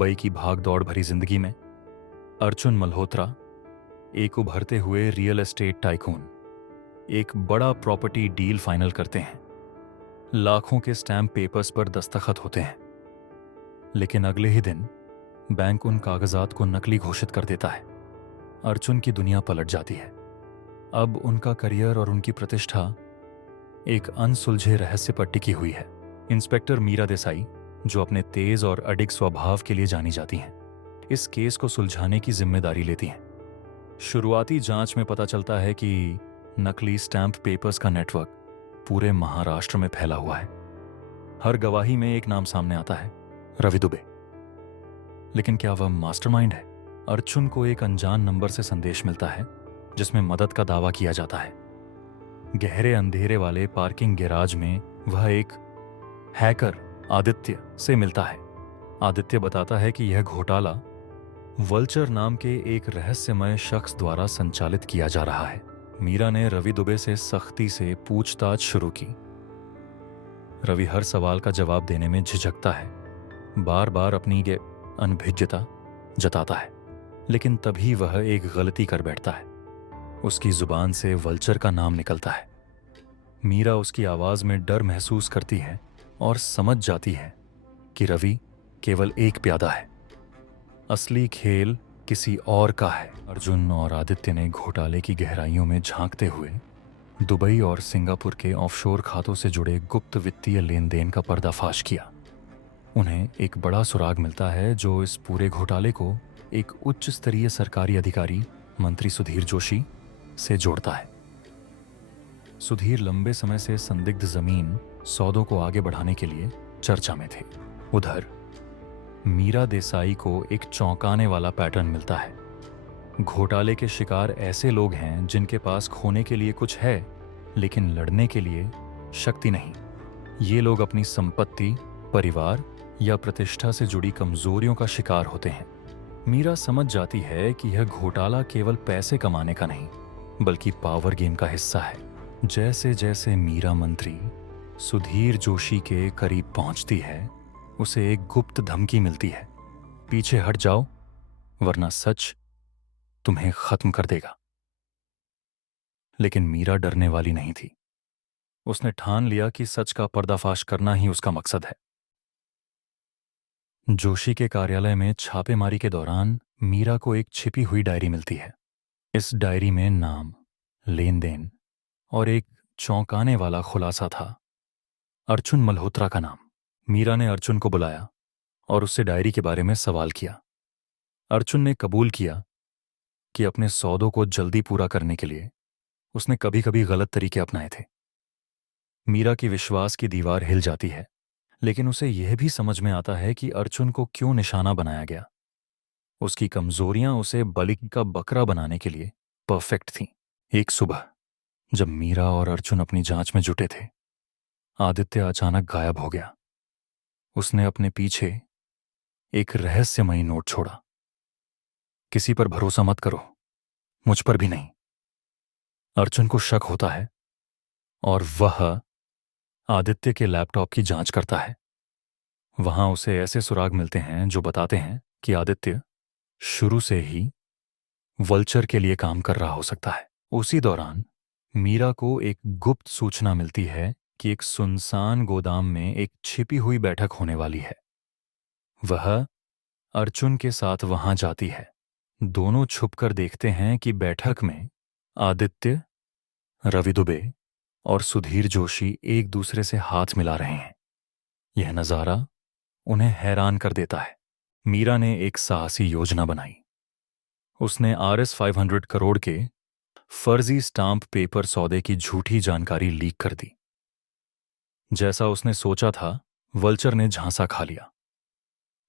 मुंबई की भाग-दौड़ भरी जिंदगी में अर्जुन मल्होत्रा एक उभरते हुए रियल एस्टेट टाइकून एक बड़ा प्रॉपर्टी डील फाइनल करते हैं। लाखों के स्टैम्प पेपर्स पर दस्तखत होते हैं, लेकिन अगले ही दिन बैंक उन कागजात को नकली घोषित कर देता है। अर्जुन की दुनिया पलट जाती है। अब उनका करियर और उनकी प्रतिष्ठा एक अनसुलझे रहस्य पर टिकी हुई है। इंस्पेक्टर मीरा देसाई, जो अपने तेज और अडिग स्वभाव के लिए जानी जाती हैं, इस केस को सुलझाने की जिम्मेदारी लेती हैं। शुरुआती जांच में पता चलता है कि नकली स्टैम्प पेपर्स का नेटवर्क पूरे महाराष्ट्र में फैला हुआ है। हर गवाही में एक नाम सामने आता है, रवि दुबे। लेकिन क्या वह मास्टरमाइंड है? अर्जुन को एक अनजान नंबर से संदेश मिलता है जिसमें मदद का दावा किया जाता है। गहरे अंधेरे वाले पार्किंग गैराज में वह एक हैकर आदित्य से मिलता है। आदित्य बताता है कि यह घोटाला वल्चर नाम के एक रहस्यमय शख्स द्वारा संचालित किया जा रहा है। मीरा ने रवि दुबे से सख्ती से पूछताछ शुरू की। रवि हर सवाल का जवाब देने में झिझकता है, बार बार अपनी अनभिज्ञता जताता है, लेकिन तभी वह एक गलती कर बैठता है। उसकी जुबान से वल्चर का नाम निकलता है। मीरा उसकी आवाज में डर महसूस करती है और समझ जाती है कि रवि केवल एक प्यादा है, असली खेल किसी और का है। अर्जुन और आदित्य ने घोटाले की गहराइयों में झांकते हुए दुबई और सिंगापुर के ऑफशोर खातों से जुड़े गुप्त वित्तीय लेन देन का पर्दाफाश किया। उन्हें एक बड़ा सुराग मिलता है जो इस पूरे घोटाले को एक उच्च स्तरीय सरकारी अधिकारी मंत्री सुधीर जोशी से जोड़ता है। सुधीर लंबे समय से संदिग्ध जमीन सौदों को आगे बढ़ाने के लिए चर्चा में थे। उधर मीरा देसाई को एक चौंकाने वाला पैटर्न मिलता है। घोटाले के शिकार ऐसे लोग हैं जिनके पास खोने के लिए कुछ है, लेकिन लड़ने के लिए शक्ति नहीं। ये लोग अपनी संपत्ति, परिवार या प्रतिष्ठा से जुड़ी कमजोरियों का शिकार होते हैं। मीरा समझ जाती है कि यह घोटाला केवल पैसे कमाने का नहीं, बल्कि पावर गेम का हिस्सा है। जैसे जैसे मीरा मंत्री सुधीर जोशी के करीब पहुंचती है, उसे एक गुप्त धमकी मिलती है, पीछे हट जाओ वरना सच तुम्हें खत्म कर देगा। लेकिन मीरा डरने वाली नहीं थी। उसने ठान लिया कि सच का पर्दाफाश करना ही उसका मकसद है। जोशी के कार्यालय में छापेमारी के दौरान मीरा को एक छिपी हुई डायरी मिलती है। इस डायरी में नाम, लेन देन और एक चौंकाने वाला खुलासा था, अर्जुन मल्होत्रा का नाम। मीरा ने अर्जुन को बुलाया और उससे डायरी के बारे में सवाल किया। अर्जुन ने कबूल किया कि अपने सौदों को जल्दी पूरा करने के लिए उसने कभी कभी गलत तरीके अपनाए थे। मीरा की विश्वास की दीवार हिल जाती है, लेकिन उसे यह भी समझ में आता है कि अर्जुन को क्यों निशाना बनाया गया। उसकी कमजोरियां उसे बलि का बकरा बनाने के लिए परफेक्ट थीं। एक सुबह जब मीरा और अर्जुन अपनी जांच में जुटे थे, आदित्य अचानक गायब हो गया। उसने अपने पीछे एक रहस्यमयी नोट छोड़ा। किसी पर भरोसा मत करो, मुझ पर भी नहीं। अर्जुन को शक होता है और वह आदित्य के लैपटॉप की जांच करता है। वहां उसे ऐसे सुराग मिलते हैं जो बताते हैं कि आदित्य शुरू से ही वल्चर के लिए काम कर रहा हो सकता है। उसी दौरान मीरा को एक गुप्त सूचना मिलती है कि एक सुनसान गोदाम में एक छिपी हुई बैठक होने वाली है। वह अर्जुन के साथ वहां जाती है। दोनों छुपकर देखते हैं कि बैठक में आदित्य, रवि दुबे और सुधीर जोशी एक दूसरे से हाथ मिला रहे हैं। यह नजारा उन्हें हैरान कर देता है। मीरा ने एक साहसी योजना बनाई। उसने RS 500 करोड़ के फर्जी स्टाम्प पेपर सौदे की झूठी जानकारी लीक कर दी। जैसा उसने सोचा था, वल्चर ने झांसा खा लिया।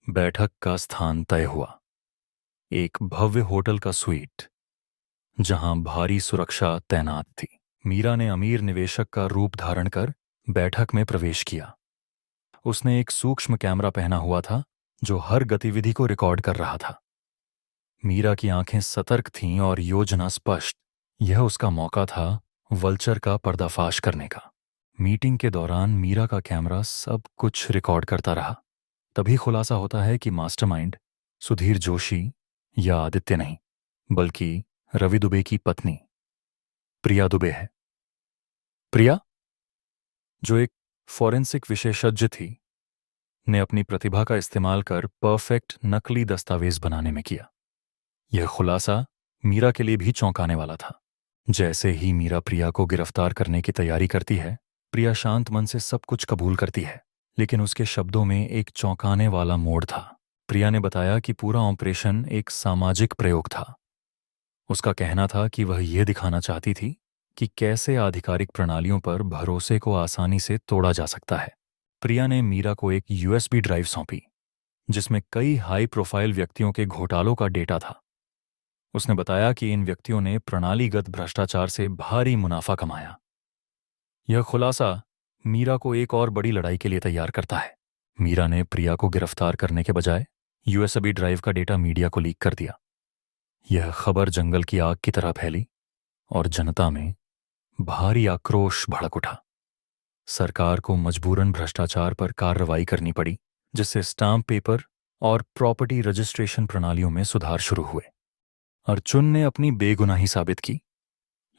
बैठक का स्थान तय हुआ, एक भव्य होटल का स्वीट जहां भारी सुरक्षा तैनात थी। मीरा ने अमीर निवेशक का रूप धारण कर बैठक में प्रवेश किया। उसने एक सूक्ष्म कैमरा पहना हुआ था जो हर गतिविधि को रिकॉर्ड कर रहा था। मीरा की आंखें सतर्क थीं और योजना स्पष्ट। यह उसका मौका था वल्चर का पर्दाफाश करने का। मीटिंग के दौरान मीरा का कैमरा सब कुछ रिकॉर्ड करता रहा। तभी खुलासा होता है कि मास्टरमाइंड सुधीर जोशी या आदित्य नहीं, बल्कि रवि दुबे की पत्नी प्रिया दुबे है। प्रिया, जो एक फॉरेंसिक विशेषज्ञ थी, ने अपनी प्रतिभा का इस्तेमाल कर परफेक्ट नकली दस्तावेज बनाने में किया। यह खुलासा मीरा के लिए भी चौंकाने वाला था। जैसे ही मीरा प्रिया को गिरफ्तार करने की तैयारी करती है, प्रिया शांत मन से सब कुछ कबूल करती है, लेकिन उसके शब्दों में एक चौंकाने वाला मोड़ था। प्रिया ने बताया कि पूरा ऑपरेशन एक सामाजिक प्रयोग था। उसका कहना था कि वह यह दिखाना चाहती थी कि कैसे आधिकारिक प्रणालियों पर भरोसे को आसानी से तोड़ा जा सकता है। प्रिया ने मीरा को एक यूएसबी ड्राइव सौंपी, जिसमें कई हाई प्रोफाइल व्यक्तियों के घोटालों का डेटा था। उसने बताया कि इन व्यक्तियों ने प्रणालीगत भ्रष्टाचार से भारी मुनाफा कमाया। यह खुलासा मीरा को एक और बड़ी लड़ाई के लिए तैयार करता है। मीरा ने प्रिया को गिरफ्तार करने के बजाय यूएसबी ड्राइव का डेटा मीडिया को लीक कर दिया। यह खबर जंगल की आग की तरह फैली और जनता में भारी आक्रोश भड़क उठा। सरकार को मजबूरन भ्रष्टाचार पर कार्रवाई करनी पड़ी, जिससे स्टाम्प पेपर और प्रॉपर्टी रजिस्ट्रेशन प्रणालियों में सुधार शुरू हुए। अर्जुन ने अपनी बेगुनाही साबित की,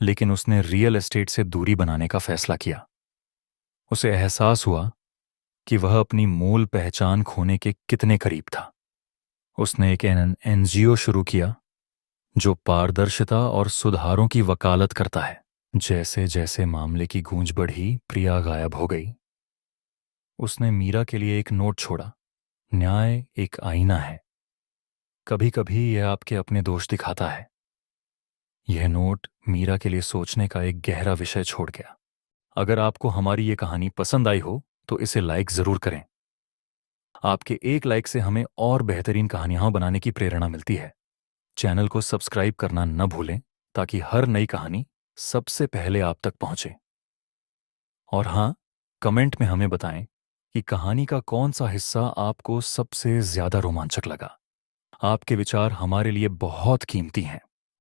लेकिन उसने रियल एस्टेट से दूरी बनाने का फैसला किया। उसे एहसास हुआ कि वह अपनी मूल पहचान खोने के कितने करीब था। उसने एक एनजीओ शुरू किया जो पारदर्शिता और सुधारों की वकालत करता है। जैसे जैसे मामले की गूंज बढ़ी, प्रिया गायब हो गई। उसने मीरा के लिए एक नोट छोड़ा, न्याय एक आईना है, कभी कभी यह आपके अपने दोष दिखाता है। यह नोट मीरा के लिए सोचने का एक गहरा विषय छोड़ गया। अगर आपको हमारी ये कहानी पसंद आई हो तो इसे लाइक ज़रूर करें। आपके एक लाइक से हमें और बेहतरीन कहानियां बनाने की प्रेरणा मिलती है। चैनल को सब्सक्राइब करना न भूलें, ताकि हर नई कहानी सबसे पहले आप तक पहुंचे। और हाँ, कमेंट में हमें बताएं कि कहानी का कौन सा हिस्सा आपको सबसे ज्यादा रोमांचक लगा। आपके विचार हमारे लिए बहुत कीमती हैं।